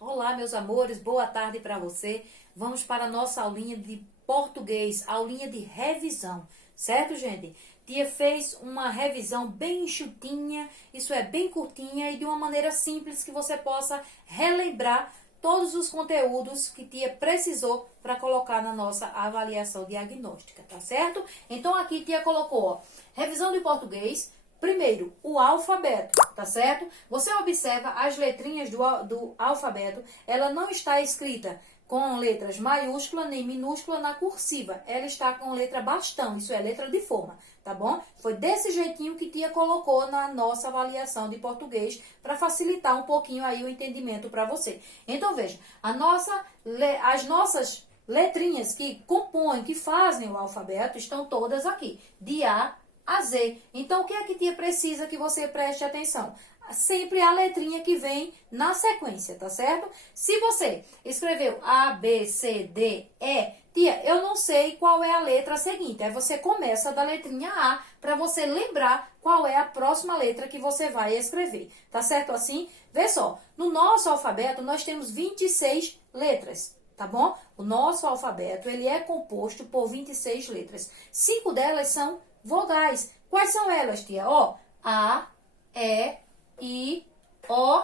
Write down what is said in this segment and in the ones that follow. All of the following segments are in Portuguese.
Olá, meus amores, boa tarde para você. Vamos para a nossa aulinha de português, aulinha de revisão, certo, gente? Tia fez uma revisão bem enxutinha, isso é, bem curtinha e de uma maneira simples que você possa relembrar todos os conteúdos que tia precisou para colocar na nossa avaliação diagnóstica, tá certo? Então aqui tia colocou, ó, revisão de português. Primeiro, o alfabeto, tá certo? Você observa as letrinhas do alfabeto, ela não está escrita com letras maiúscula nem minúscula na cursiva. Ela está com letra bastão, isso é, letra de forma, tá bom? Foi desse jeitinho que tia colocou na nossa avaliação de português para facilitar um pouquinho aí o entendimento para você. Então, veja, as nossas letrinhas que compõem, que fazem o alfabeto, estão todas aqui, de A Z. Então, o que é que tia precisa que você preste atenção? Sempre a letrinha que vem na sequência, tá certo? Se você escreveu A, B, C, D, E, tia, eu não sei qual é a letra seguinte. Aí você começa da letrinha A para você lembrar qual é a próxima letra que você vai escrever. Tá certo assim? Vê só, no nosso alfabeto nós temos 26 letras. Tá bom? O nosso alfabeto, ele é composto por 26 letras. 5 delas são vogais. Quais são elas, tia? Ó, A, E, I, O,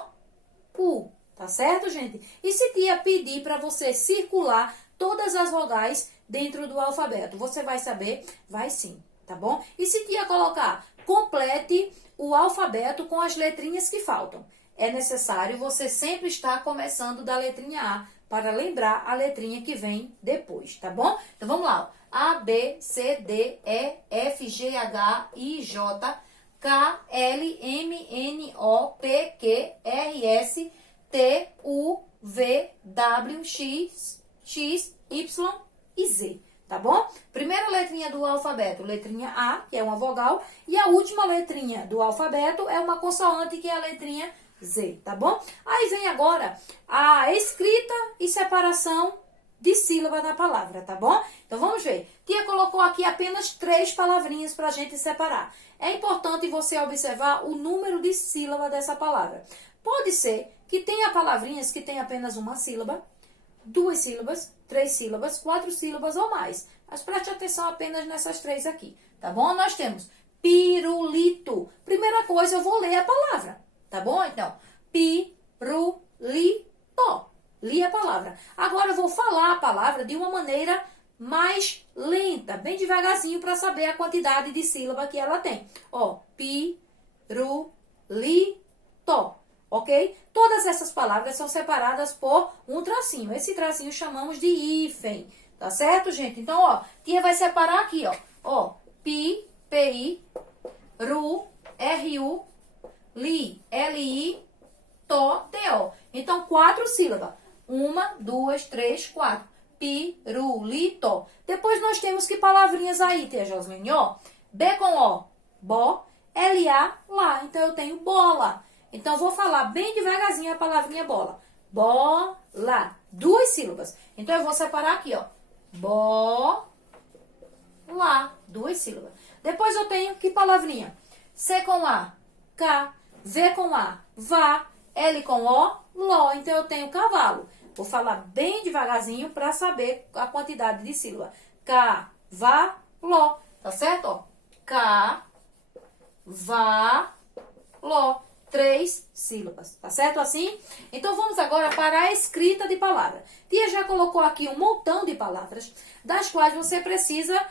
U. Tá certo, gente? E se tia pedir para você circular todas as vogais dentro do alfabeto, você vai saber? Vai sim, tá bom? E se tia colocar, complete o alfabeto com as letrinhas que faltam. É necessário você sempre estar começando da letrinha A para lembrar a letrinha que vem depois, tá bom? Então vamos lá, ó. A, B, C, D, E, F, G, H, I, J, K, L, M, N, O, P, Q, R, S, T, U, V, W, X, Y e Z, tá bom? Primeira letrinha do alfabeto, letrinha A, que é uma vogal, e a última letrinha do alfabeto é uma consoante, que é a letrinha Z, tá bom? Aí vem agora a escrita e separação de sílaba na palavra, tá bom? Então vamos ver. Tia colocou aqui apenas 3 palavrinhas para a gente separar. É importante você observar o número de sílaba dessa palavra. Pode ser que tenha palavrinhas que tenham apenas uma sílaba, 2 sílabas, 3 sílabas, 4 sílabas ou mais. Mas preste atenção apenas nessas 3 aqui, tá bom? Nós temos pirulito. Primeira coisa, eu vou ler a palavra, tá bom? Então, pirulito. Li a palavra. Agora eu vou falar a palavra de uma maneira mais lenta, bem devagarzinho, para saber a quantidade de sílaba que ela tem. Ó, pirulito, ok? Todas essas palavras são separadas por um tracinho. Esse tracinho chamamos de hífen, tá certo, gente? Então, ó, tia vai separar aqui, ó, pi, P-I, ru, R-U, li, L-I, to, T-O. Então, 4 sílabas. 1, 2, 3, 4. Pirulito. Depois nós temos que palavrinhas aí, tia Joseline, ó. B com O, bo. L-A, lá. Então, eu tenho bola. Então, vou falar bem devagarzinho a palavrinha bola. Bola. 2 sílabas. Então, eu vou separar aqui, ó. Bola. 2 sílabas. Depois eu tenho que palavrinha? C com A, K. V com A, vá. L com O, ló. Então, eu tenho cavalo. Vou falar bem devagarzinho para saber a quantidade de sílaba. Cavalo. Tá certo? Ó. Cavalo. 3 sílabas. Tá certo assim? Então, vamos agora para a escrita de palavra. Tia já colocou aqui um montão de palavras, das quais você precisa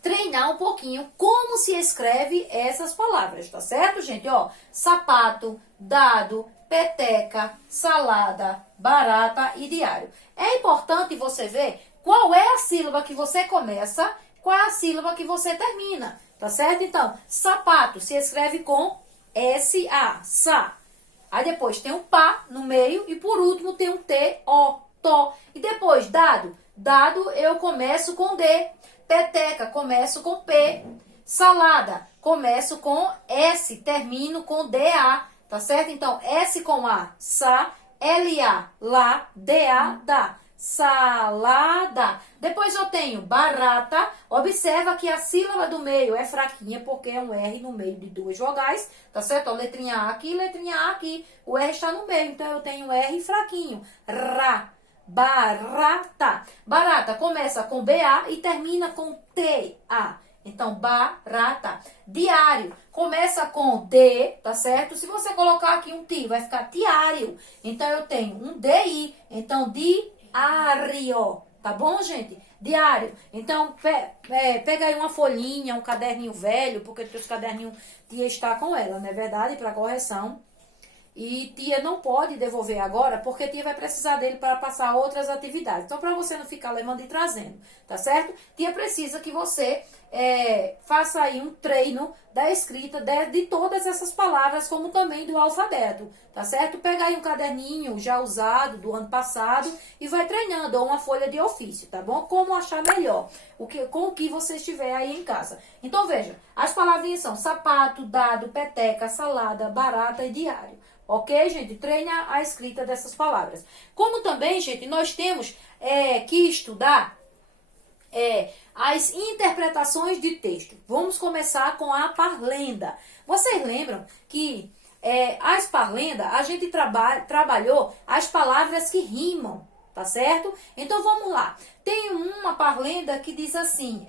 treinar um pouquinho como se escreve essas palavras, tá certo, gente? Ó, sapato, dado, peteca, salada, barata e diário. É importante você ver qual é a sílaba que você começa, qual é a sílaba que você termina, tá certo? Então, sapato se escreve com S-A, sa. Aí depois tem um pá no meio e por último tem um T-O, to. E depois, dado. Dado eu começo com D. Peteca, começo com P. Salada, começo com S, termino com D-A, tá certo? Então, S com A, sa, L-A, lá, D-A, dá. salada. Depois eu tenho barata. Observa que a sílaba do meio é fraquinha, porque é um R no meio de duas vogais, tá certo? Ó, letrinha A aqui, letrinha A aqui. O R está no meio, então eu tenho R fraquinho. Ra, barata. Barata começa com BA e termina com TA. Então, barata. Diário começa com D, tá certo? Se você colocar aqui um T, vai ficar diário. Então, eu tenho um DI. Então, diário. Tá bom, gente? Diário. Então, pega aí uma folhinha, um caderninho velho, porque os caderninhos tia está com ela, não é verdade? Para correção. E tia não pode devolver agora, porque tia vai precisar dele para passar outras atividades. Então, para você não ficar levando e trazendo, tá certo? Tia precisa que você faça aí um treino da escrita de todas essas palavras, como também do alfabeto, tá certo? Pega aí um caderninho já usado do ano passado e vai treinando, ou uma folha de ofício, tá bom? Como achar melhor, com o que você estiver aí em casa. Então, veja, as palavrinhas são sapato, dado, peteca, salada, barata e diário. Ok, gente? Treina a escrita dessas palavras. Como também, gente, nós temos que estudar as interpretações de texto. Vamos começar com a parlenda. Vocês lembram que as parlendas, a gente trabalhou as palavras que rimam, tá certo? Então, vamos lá. Tem uma parlenda que diz assim,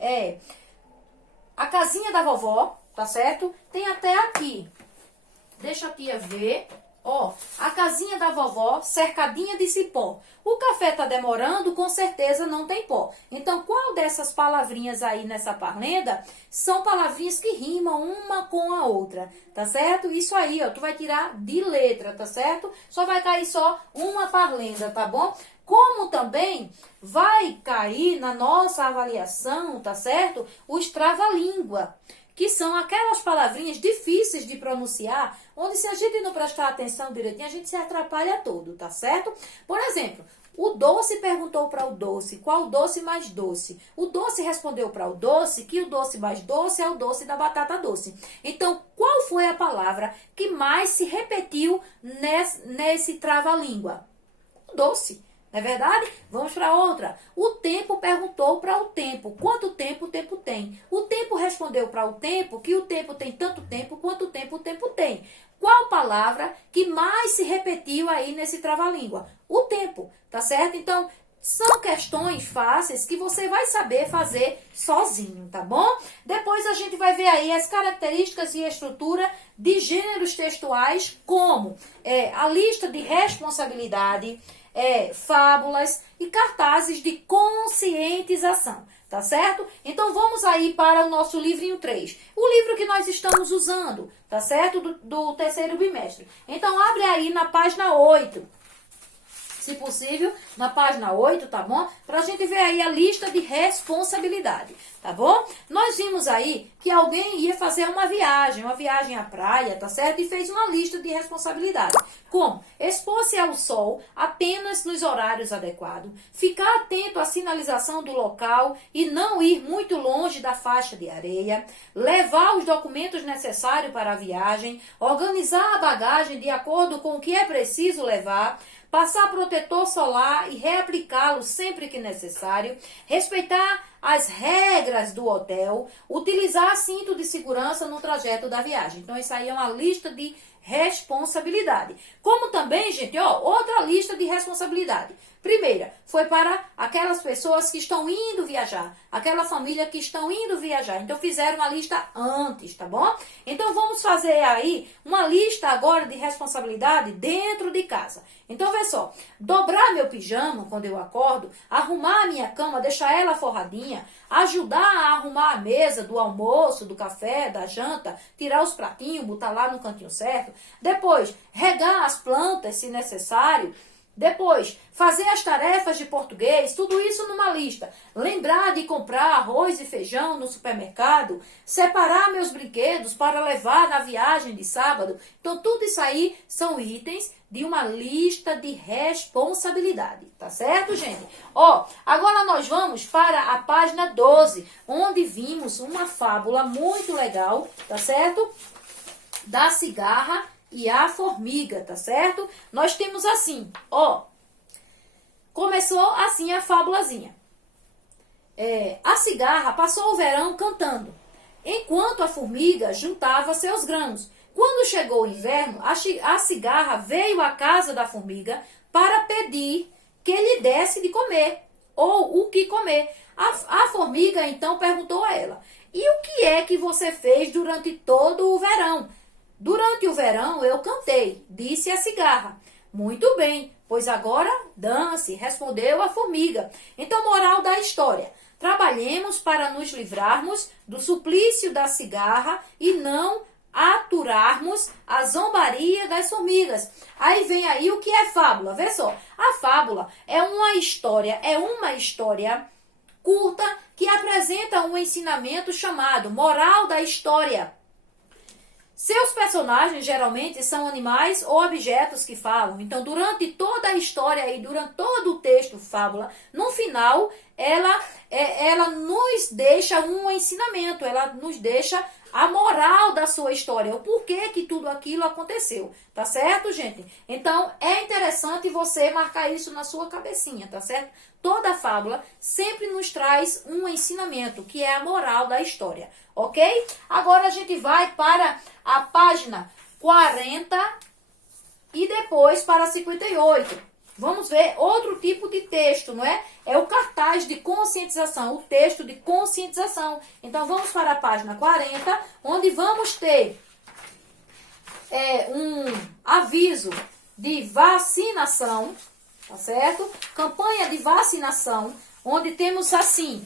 a casinha da vovó, tá certo? Tem até aqui. Deixa a tia ver. Ó, a casinha da vovó, cercadinha de cipó. O café tá demorando, com certeza não tem pó. Então, qual dessas palavrinhas aí nessa parlenda são palavrinhas que rimam uma com a outra, tá certo? Isso aí, ó, tu vai tirar de letra, tá certo? Só vai cair só uma parlenda, tá bom? Como também vai cair na nossa avaliação, tá certo? Os trava-língua, que são aquelas palavrinhas difíceis de pronunciar, onde se a gente não prestar atenção direitinho, a gente se atrapalha todo, tá certo? Por exemplo, o doce perguntou para o doce, qual o doce mais doce? O doce respondeu para o doce que o doce mais doce é o doce da batata doce. Então, qual foi a palavra que mais se repetiu nesse trava-língua? O doce. Não é verdade? Vamos para outra. O tempo perguntou para o tempo. Quanto tempo o tempo tem? O tempo respondeu para o tempo que o tempo tem tanto tempo quanto tempo o tempo tem. Qual palavra que mais se repetiu aí nesse trava-língua? O tempo, tá certo? Então, são questões fáceis que você vai saber fazer sozinho, tá bom? Depois a gente vai ver aí as características e estrutura de gêneros textuais, como a lista de responsabilidade, fábulas e cartazes de conscientização, tá certo? Então vamos aí para o nosso livrinho 3, o livro que nós estamos usando, tá certo? Do terceiro bimestre. Então abre aí na página 8. Se possível, na página 8, tá bom? Pra gente ver aí a lista de responsabilidade, tá bom? Nós vimos aí que alguém ia fazer uma viagem à praia, tá certo? E fez uma lista de responsabilidade. Como? Expor-se ao sol apenas nos horários adequados, ficar atento à sinalização do local e não ir muito longe da faixa de areia, levar os documentos necessários para a viagem, organizar a bagagem de acordo com o que é preciso levar, passar protetor solar e reaplicá-lo sempre que necessário, respeitar as regras do hotel, utilizar cinto de segurança no trajeto da viagem. Então, isso aí é uma lista de responsabilidade. Como também, gente, outra lista de responsabilidade. Primeira, foi para aquelas pessoas que estão indo viajar, aquela família que estão indo viajar. Então, fizeram uma lista antes, tá bom? Então, vamos fazer aí uma lista agora de responsabilidade dentro de casa. Então, vê só, dobrar meu pijama quando eu acordo, arrumar a minha cama, deixar ela forradinha, ajudar a arrumar a mesa do almoço, do café, da janta, tirar os pratinhos, botar lá no cantinho certo. Depois, regar as plantas, se necessário. Depois, fazer as tarefas de português, tudo isso numa lista. Lembrar de comprar arroz e feijão no supermercado, separar meus brinquedos para levar na viagem de sábado. Então, tudo isso aí são itens de uma lista de responsabilidade, tá certo, gente? Agora nós vamos para a página 12, onde vimos uma fábula muito legal, tá certo? Da cigarra e a formiga, tá certo? Nós temos assim, Começou assim a fábulazinha. A cigarra passou o verão cantando, enquanto a formiga juntava seus grãos. Quando chegou o inverno, a cigarra veio à casa da formiga para pedir que lhe desse de comer, ou o que comer. A formiga então perguntou a ela: e o que é que você fez durante todo o verão? Durante o verão eu cantei, disse a cigarra. Muito bem, pois agora dance, respondeu a formiga. Então, moral da história: trabalhemos para nos livrarmos do suplício da cigarra e não aturarmos a zombaria das formigas. Aí vem aí o que é fábula. Vê só, a fábula é uma história curta que apresenta um ensinamento chamado moral da história. Seus personagens geralmente são animais ou objetos que falam. Então, durante toda a história e durante todo o texto fábula, no final, ela nos deixa um ensinamento, ela nos deixa a moral da sua história, o porquê que tudo aquilo aconteceu, tá certo, gente? Então, é interessante você marcar isso na sua cabecinha, tá certo? Toda fábula sempre nos traz um ensinamento, que é a moral da história, ok? Agora a gente vai para a página 40 e depois para 58. Vamos ver outro tipo de texto, não é? É o cartaz de conscientização, o texto de conscientização. Então, vamos para a página 40, onde vamos ter um aviso de vacinação, tá certo? Campanha de vacinação, onde temos assim,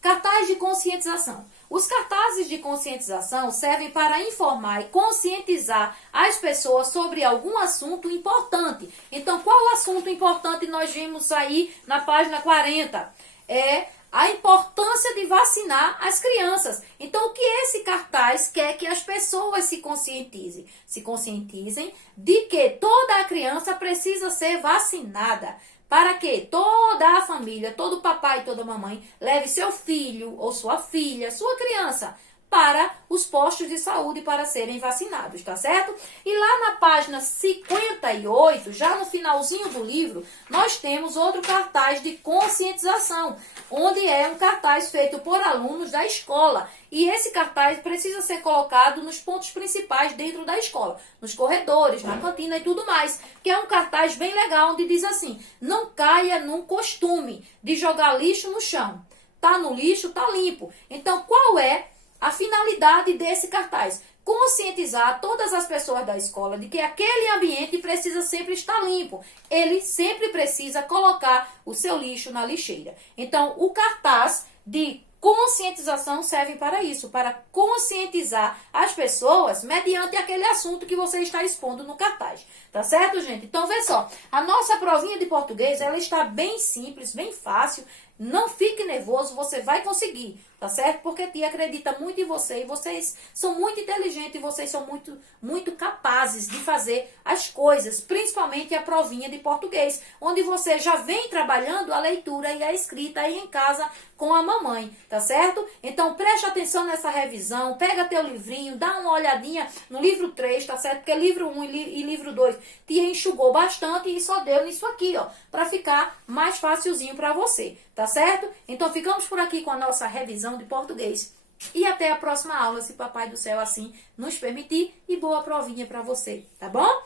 cartaz de conscientização. Os cartazes de conscientização servem para informar e conscientizar as pessoas sobre algum assunto importante. Então, qual assunto importante nós vimos aí na página 40? É a importância de vacinar as crianças. Então, o que esse cartaz quer que as pessoas se conscientizem? Se conscientizem de que toda a criança precisa ser vacinada. Para que toda a família, todo papai e toda mamãe leve seu filho ou sua filha, sua criança, para os postos de saúde para serem vacinados, tá certo? E lá na página 58, já no finalzinho do livro, nós temos outro cartaz de conscientização, onde é um cartaz feito por alunos da escola. E esse cartaz precisa ser colocado nos pontos principais dentro da escola, nos corredores, na cantina e tudo mais, que é um cartaz bem legal, onde diz assim: não caia num costume de jogar lixo no chão. Tá no lixo, tá limpo. Então, qual é a finalidade desse cartaz? Conscientizar todas as pessoas da escola de que aquele ambiente precisa sempre estar limpo. Ele sempre precisa colocar o seu lixo na lixeira. Então, o cartaz de conscientização serve para isso, para conscientizar as pessoas mediante aquele assunto que você está expondo no cartaz. Tá certo, gente? Então, vê só. A nossa provinha de português, ela está bem simples, bem fácil. Não fique nervoso, você vai conseguir, tá certo? Porque tia acredita muito em você e vocês são muito inteligentes e vocês são muito capazes de fazer as coisas, principalmente a provinha de português, onde você já vem trabalhando a leitura e a escrita aí em casa com a mamãe, tá certo? Então preste atenção nessa revisão, pega teu livrinho, dá uma olhadinha no livro 3, tá certo? Porque livro 1 e livro 2 tia enxugou bastante e só deu nisso aqui, ó, pra ficar mais facilzinho pra você, tá certo? Então ficamos por aqui com a nossa revisão de português. E até a próxima aula, se Papai do Céu assim nos permitir. E boa provinha pra você, tá bom?